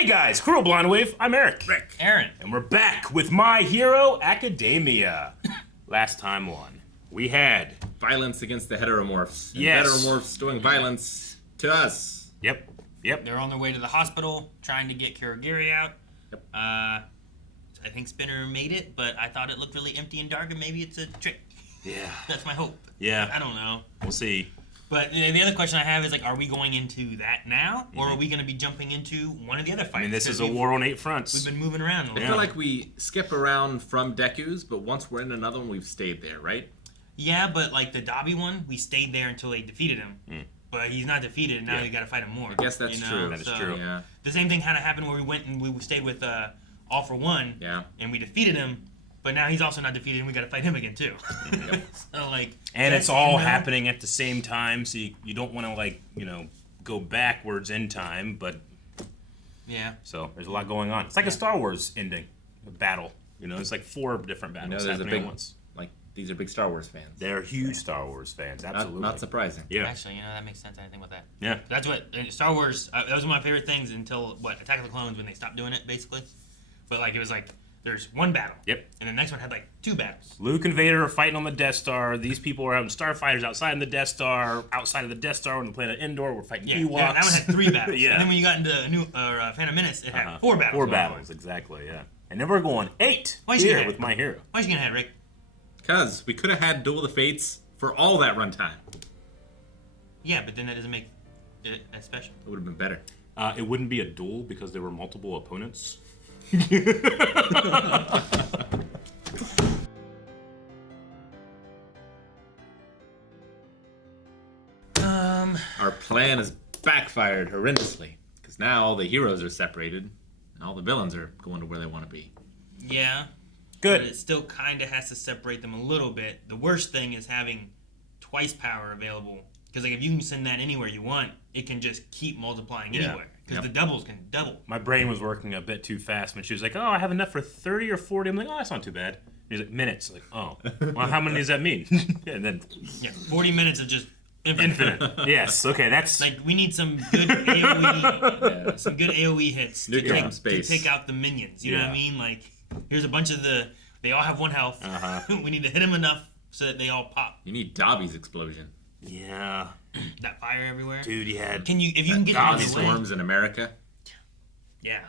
Hey guys, Cruel Blonde Wave, I'm Eric. Rick. Aaron. And we're back with My Hero Academia. Last time on, we had... Violence against the heteromorphs. And Yes. heteromorphs doing violence to us. Yep. They're on their way to the hospital trying to get Kirigiri out. Yep. I think Spinner made it, but I thought it looked really empty and dark, and maybe it's a trick. Yeah. That's my hope. Yeah. I don't know. We'll see. But the other question I have is, like, are we going into that now, or are we going to be jumping into one of the other fights? I mean, this is a war on 8 fronts. We've been moving around a I little. feel like we skip around from Deku's, but once we're in another one, we've stayed there, right? Yeah, but like the Dobby one, we stayed there until they defeated him. But he's not defeated, and now Yeah. you got to fight him more. I guess that's true. That is So, true. Yeah. The same thing kind of happened where we went and we stayed with All for One. Yeah. And we defeated him, but now he's also not defeated, and we got to fight him again too. So like, And it's that's- all you know, happening at the same time, so you don't want to, like, go backwards in time, but... Yeah. So, there's a lot going on. It's like a Star Wars ending, a battle. It's like 4 different battles there's a happening big at once. Like, these are big Star Wars fans. They're huge Star Wars fans, absolutely. Not surprising. Yeah. Actually, that makes sense. I didn't think about that. Yeah. That's what Star Wars. That was one of my favorite things until Attack of the Clones, when they stopped doing it, basically. But like, it was like there's one battle. Yep. And the next one had like 2 battles. Luke and Vader are fighting on the Death Star. These people are out in starfighters outside of the Death Star. Outside of the Death Star on the planet Endor, we're fighting Yeah. Ewoks. That one had 3 battles. Yeah. And then when you got into Phantom Menace, it had 4 battles. 4 going battles, on. exactly, yeah. And then we're going 8 Why is she here ahead? with My Hero. Why is you gonna have Rick? Because we could have had Duel of the Fates for all that runtime. Yeah, but then that doesn't make it as special. It would have been better. It wouldn't be a duel because there were multiple opponents. Our plan has backfired horrendously. Because now all the heroes are separated, and all the villains are going to where they want to be. Yeah. Good. But it still kind of has to separate them a little bit. The worst thing is having twice power available. Because like, if you can send that anywhere you want, it can just keep multiplying Yeah. anywhere. Because Yep. the doubles can double. My brain was working a bit too fast when she was like, oh, I have enough for 30 or 40. I'm like, oh, that's not too bad. And he's like, minutes. Like, oh, well, how many does that mean? And then... Yeah, 40 minutes of just infinite. Infinite. Yes, okay, that's... Like, we need some good AoE, some good AoE hits to Nuclear take, space. to take out the minions. You know what I Yeah. mean? Like, here's a bunch of they all have 1 health. We need to hit them enough so that they all pop. You need Dobby's explosion. Yeah. That fire everywhere. Dude, he had... If you can get Dobby them out of the way. storms in America. Yeah,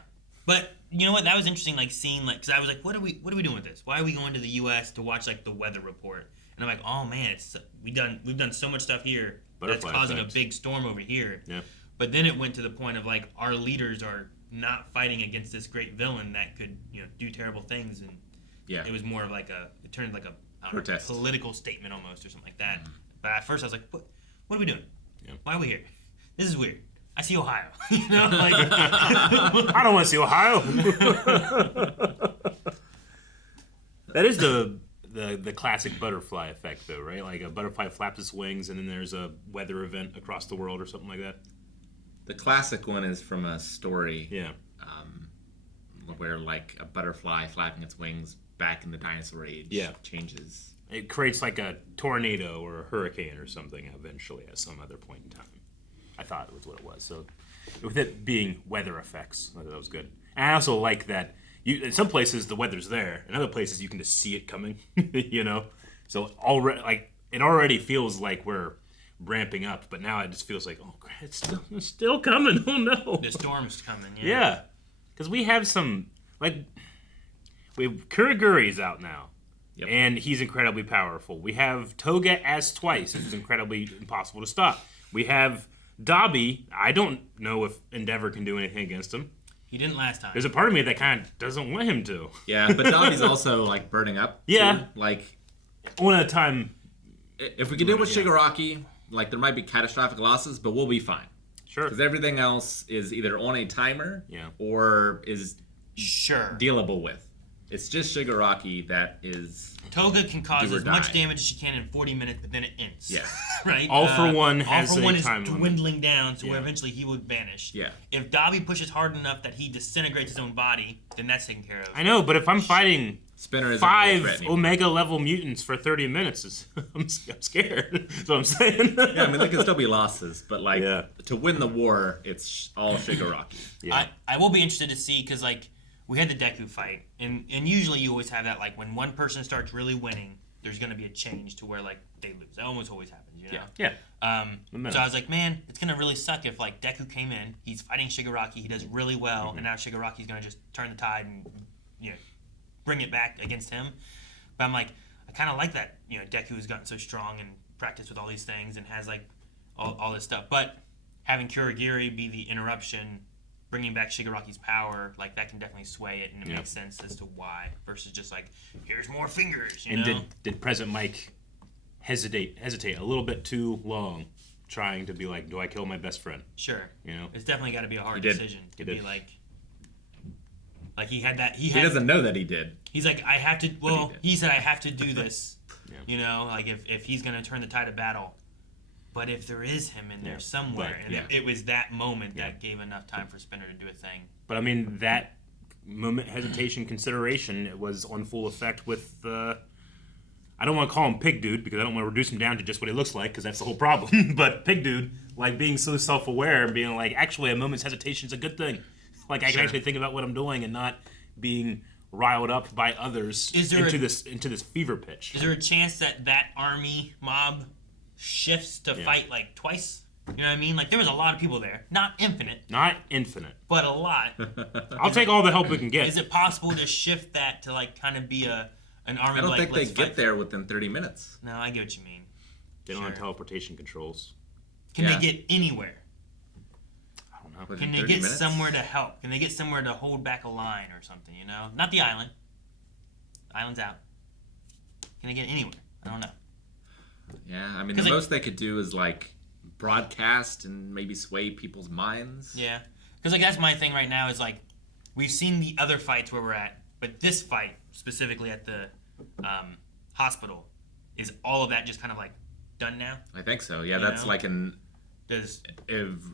but you know what? That was interesting. Like seeing, like, because I was like, what are we doing with this? Why are we going to the U.S. to watch like the weather report? And I'm like, oh man, we've done so much stuff here Butterfly that's causing effect. a big storm over here. Yeah. But then it went to the point of like our leaders are not fighting against this great villain that could do terrible things, and Yeah. it was more of like it turned like a I don't know, Protest. political statement almost or something like that. But at first I was like, what are we doing? Yeah. Why are we here? This is weird. I see Ohio. Like. I don't want to see Ohio. That is the classic butterfly effect, though, right? Like a butterfly flaps its wings, and then there's a weather event across the world or something like that. The classic one is from a story Yeah. where, like, a butterfly flapping its wings back in the dinosaur age Yeah. changes. It creates like a tornado or a hurricane or something eventually at some other point in time. I thought it was what it was. So, with it being weather effects, I thought that was good. And I also like that in some places the weather's there, in other places you can just see it coming. So it already feels like we're ramping up, but now it just feels like, oh, crap, it's still coming. Oh no, The storm's coming. yeah, because we have Kuriguri's out now. Yep. And he's incredibly powerful. We have Toga as twice, which is incredibly impossible to stop. We have Dobby. I don't know if Endeavor can do anything against him. He didn't last time. There's a part of me that kind of doesn't want him to. Yeah, but Dobby's also, like, burning up. Yeah. Too. Like, One at a time. if we can deal with Shigaraki, like, there might be catastrophic losses, but we'll be fine. Sure. Because everything else is either on a timer or is Sure. dealable with. It's just Shigaraki that is... Toga can cause Do or as much die. damage as she can in 40 minutes, but then it ends. Yeah. Right? All for One has All for a One is time limit. dwindling down to where Yeah. eventually he would vanish. Yeah. If Dobby pushes hard enough that he disintegrates his own body, then that's taken care of. I know, but if I'm fighting Spinner is 5 Omega level mutants for 30 minutes. I'm scared. That's what I'm saying. Yeah, I mean, there can still be losses, but like Yeah. to win the war, it's all Shigaraki. Yeah. I will be interested to see because like we had the Deku fight, and usually you always have that like when one person starts really winning, there's going to be a change to where like they lose. That almost always happens, you know. Yeah. So I was like, man, it's gonna really suck if like Deku came in, he's fighting Shigaraki, he does really well, and now Shigaraki's gonna just turn the tide and bring it back against him. But I'm like, I kind of like that. Deku has gotten so strong and practiced with all these things and has like all this stuff. But having Kurogiri be the interruption, bringing back Shigaraki's power, like that can definitely sway it, and it makes sense as to why versus just like here's more fingers. You know? Did President Mike hesitate a little bit too long, trying to be like, do I kill my best friend? Sure. It's definitely got to be a hard decision to be like he had that. He doesn't know that he did. He's like, I have to. Well, he said I have to do this. Like if he's gonna turn the tide of battle. But if there is him in there somewhere, it was that moment that gave enough time for Spinner to do a thing. But I mean, that moment, hesitation, consideration, it was on full effect with I don't want to call him Pig Dude because I don't want to reduce him down to just what he looks like because that's the whole problem. But Pig Dude, like being so self-aware and being like, actually, a moment's hesitation is a good thing. Like I can actually think about what I'm doing and not being riled up by others into this fever pitch. Is there a chance that army mob shifts to fight like twice? You know what I mean? Like there was a lot of people there, not infinite, but a lot. I'll take all the help we can get. Is it possible to shift that to like kind of be an army? I don't like, think they get there within 30 minutes. No, I get what you mean. They don't have teleportation controls. Can they get anywhere? I don't know. Can they get somewhere to help? Can they get somewhere to hold back a line or something? Not the island. The island's out. Can they get anywhere? I don't know. Yeah, I mean, the most they could do is like broadcast and maybe sway people's minds. Yeah, because like that's my thing right now is like we've seen the other fights where we're at, but this fight specifically at the hospital is all of that just kind of like done now. I think so. Yeah, that's like an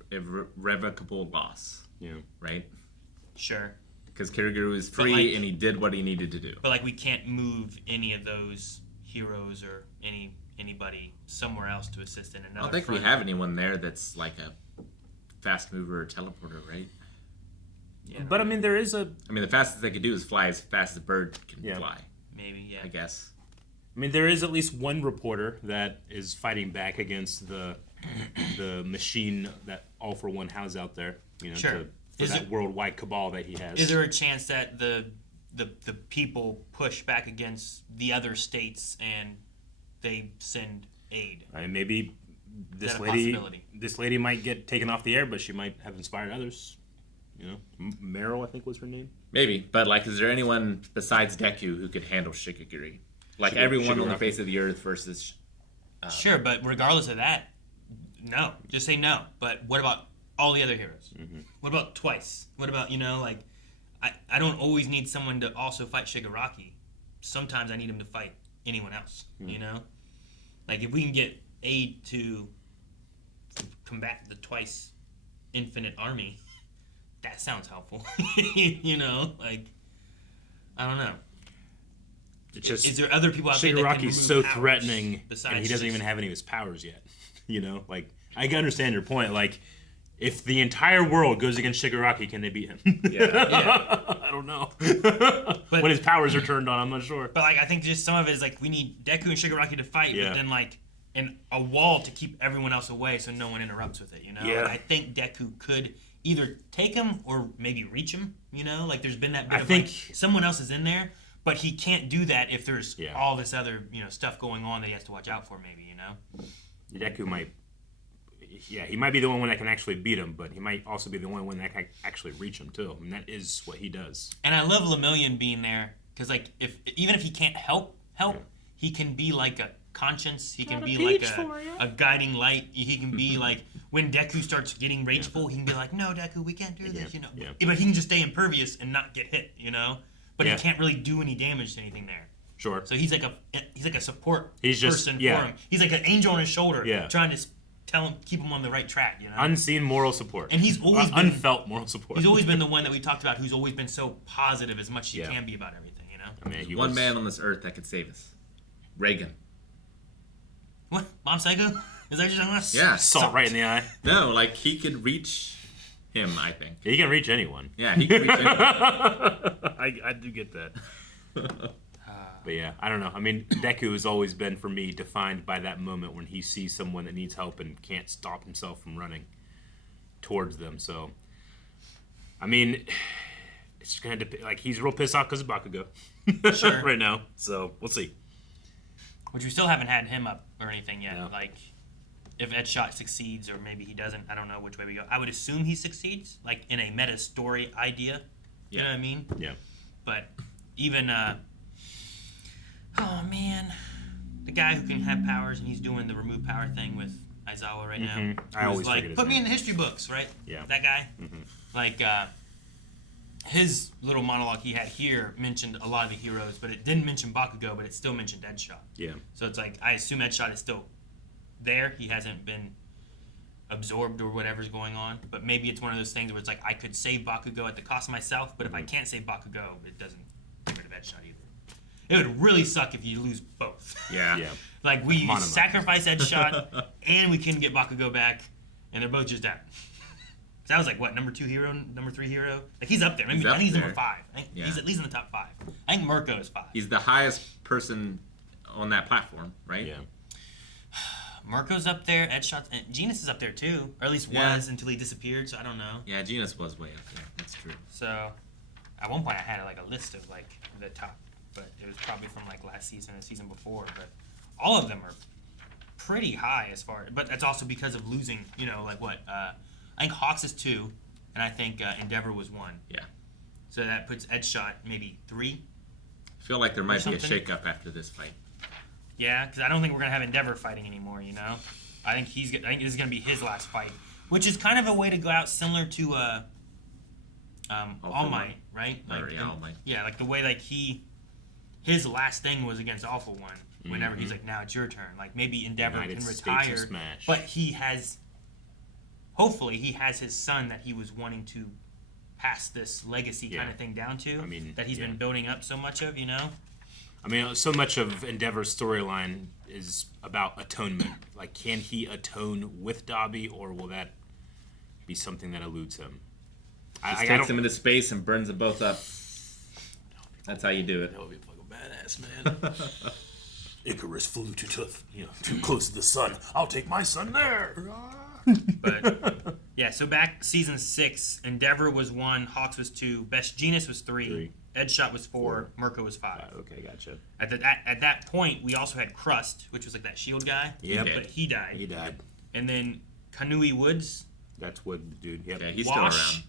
irrevocable loss. Yeah. Right. Sure. Because Kiriguru is free and he did what he needed to do. But like we can't move any of those heroes or anybody somewhere else to assist in another. I don't think we have anyone there that's like a fast mover or teleporter, right? Yeah. But I mean, there is a. I mean, the fastest they could do is fly as fast as a bird can fly. Maybe, yeah. I guess. I mean, there is at least one reporter that is fighting back against the machine that All for One has out there. Sure. For that worldwide cabal that he has. Is there a chance that the people push back against the other states and they send aid? I mean, maybe this lady might get taken off the air, but she might have inspired others. Meryl, I think was her name. Maybe, but like, is there anyone besides Deku who could handle Shikiguri? Like everyone on the face of the earth versus. Sure, but regardless of that, no. Just say no. But what about all the other heroes? Mm-hmm. What about twice? What about like, I don't always need someone to also fight Shigaraki. Sometimes I need him to fight anyone else. Mm-hmm. Like if we can get aid to combat the twice infinite army, that sounds helpful. Like I don't know. Is there other people out there that can remove Shigaraki's so powers threatening, and he doesn't even have any of his powers yet. Like I can understand your point. Like if the entire world goes against Shigaraki, can they beat him? Yeah. I don't know. But when his powers are turned on, I'm not sure. But like I think just some of it is like we need Deku and Shigaraki to fight, but then like a wall to keep everyone else away so no one interrupts with it. Yeah. And I think Deku could either take him or maybe reach him. Like there's been that bit of like someone else is in there. But he can't do that if there's all this other, stuff going on that he has to watch out for. Maybe, Deku might, he might be the only one that can actually beat him, but he might also be the only one that can actually reach him too. I mean, that is what he does. And I love Lemillion being there because, like, even if he can't help, he can be like a conscience. He can be like a guiding light. He can be like when Deku starts getting rageful, he can be like, "No, Deku, we can't do this," But he can just stay impervious and not get hit, But he can't really do any damage to anything there. Sure. So he's like a support person for yeah. him. He's like an angel on his shoulder, yeah. trying to tell him, keep him on the right track. You know, unseen moral support. And he's always been, unfelt moral support. He's always been the one that we talked about, who's always been so positive as much as he can be about everything. You know. I mean, he One was, man on this earth that could save us. Reagan. What? Mom Psycho? Is that what you're talking about? Yeah. salt right in the eye. No, like he could reach him, I think. He can reach anyone. Yeah, he could reach anyone. I do get that. But yeah, I don't know. I mean, Deku has always been, for me, defined by that moment when he sees someone that needs help and can't stop himself from running towards them. So, I mean, it's going to depend. Like, he's real pissed off because of Bakugo Sure. right now. So, we'll see. Which we still haven't had him up or anything yet. No. Like, if Edgeshot succeeds or maybe he doesn't, I don't know which way we go. I would assume he succeeds, like in a meta story idea. You know what I mean? Yeah. But even, oh man, the guy who can have powers and he's doing the remove power thing with Aizawa right now. I Who's always like, forget his put me name. in the history books, right? Yeah. That guy. Like, his little monologue he had here mentioned a lot of the heroes, but it didn't mention Bakugo, but it still mentioned Edgeshot. Yeah. So it's like, I assume Edgeshot is still there. He hasn't been absorbed or whatever's going on. But maybe it's one of those things where it's like, I could save Bakugo at the cost of myself, but if I can't save Bakugo, it doesn't get rid of Edgeshot either. It would really suck if you lose both. Yeah. Yeah. Like, we Monomoy. sacrifice Edgeshot, and we can get Bakugo back, and they're both just out. So that was like, what, number 2 hero, number 3 hero? Like, he's up there. Maybe, He's I up think he's there. number 5. I think Yeah. he's at least in the top 5. I think Mirko is 5. He's the highest person on that platform, right? Yeah. Mirko's up there, Edgeshot's, and Genus is up there too, or at least Yeah. was until he disappeared. So I don't know. Yeah, Genus was way up there. That's true. So at one point I had like a list of like the top, but it was probably from like last season or the season before. But all of them are pretty high as far. But that's also because of losing. You know, like what? I think Hawks is 2, and I think Endeavor was 1. Yeah. So that puts Edgeshot maybe 3. I feel like there might be a something. shakeup after this fight. Yeah, because I don't think we're gonna have Endeavor fighting anymore. You know, I think this is gonna be his last fight, which is kind of a way to go out similar to All Might, right? Or, yeah, All Might. Yeah, like the way like his last thing was against Awful One. Whenever he's like, now it's your turn. Like maybe Endeavor United can States of retire, Smash. but he has. Hopefully, he has his son that he was wanting to pass this legacy kind Yeah. of thing down to. I mean, that he's yeah. been building up so much of, you know. I mean, so much of Endeavor's storyline is about atonement. Like, can he atone with Dobby, or will that be something that eludes him? Just I takes don't. him into space and burns them both up. That's how you do it. That would be fucking badass, man. Icarus flew too close to the sun. I'll take my son there. But yeah, so back season 6, Endeavor was 1, Hawks was 2, Best Genus was 3, Edgeshot was 4, Mirko was 5. Okay, gotcha. At that point, we also had Crust, which was like that shield guy. Yep. But he died. He died. And then Kanui Woods. That's Wood, dude. Yep. Yeah, he's Wash. still around.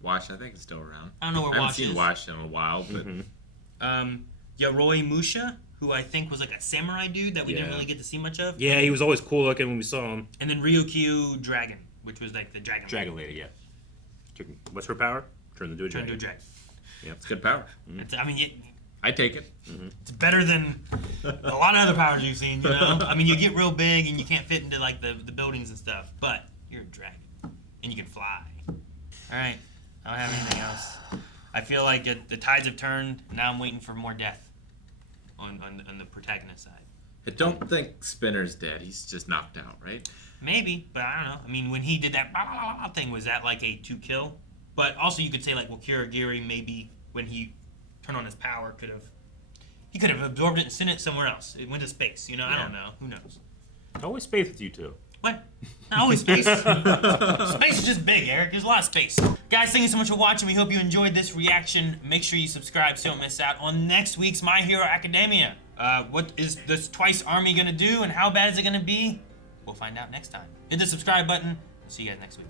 Wash, I think, is still around. I don't know where I haven't Wash seen is. Wash in a while, but Yaroi Musha, who I think was like a samurai dude that we didn't Yeah. really get to see much of. Yeah, he was always cool looking when we saw him. And then Ryukyu Dragon, which was like the dragon. Dragon Lady, yeah. What's her power? Turn into a Turned dragon. into a dragon. it's good power. I mean, I take it. it's better than a lot of other powers you've seen, you know? I mean, you get real big and you can't fit into, like, the buildings and stuff, but you're a dragon. And you can fly. All right. I don't have anything else. I feel like the tides have turned. Now I'm waiting for more death on the protagonist side. I don't think Spinner's dead. He's just knocked out, right? Maybe, but I don't know. I mean, when he did that blah, blah, blah thing, was that like a 2-kill? But also you could say, like, well, Kirigiri maybe when he turned on his power he could have absorbed it and sent it somewhere else. It went to space, you know? I don't know. Who knows? Always space with you two. What? Not always space. Space is just big, Eric. There's a lot of space. Guys, thank you so much for watching. We hope you enjoyed this reaction. Make sure you subscribe so you don't miss out on next week's My Hero Academia. What is this Twice Army going to do and how bad is it going to be? We'll find out next time. Hit the subscribe button. See you guys next week.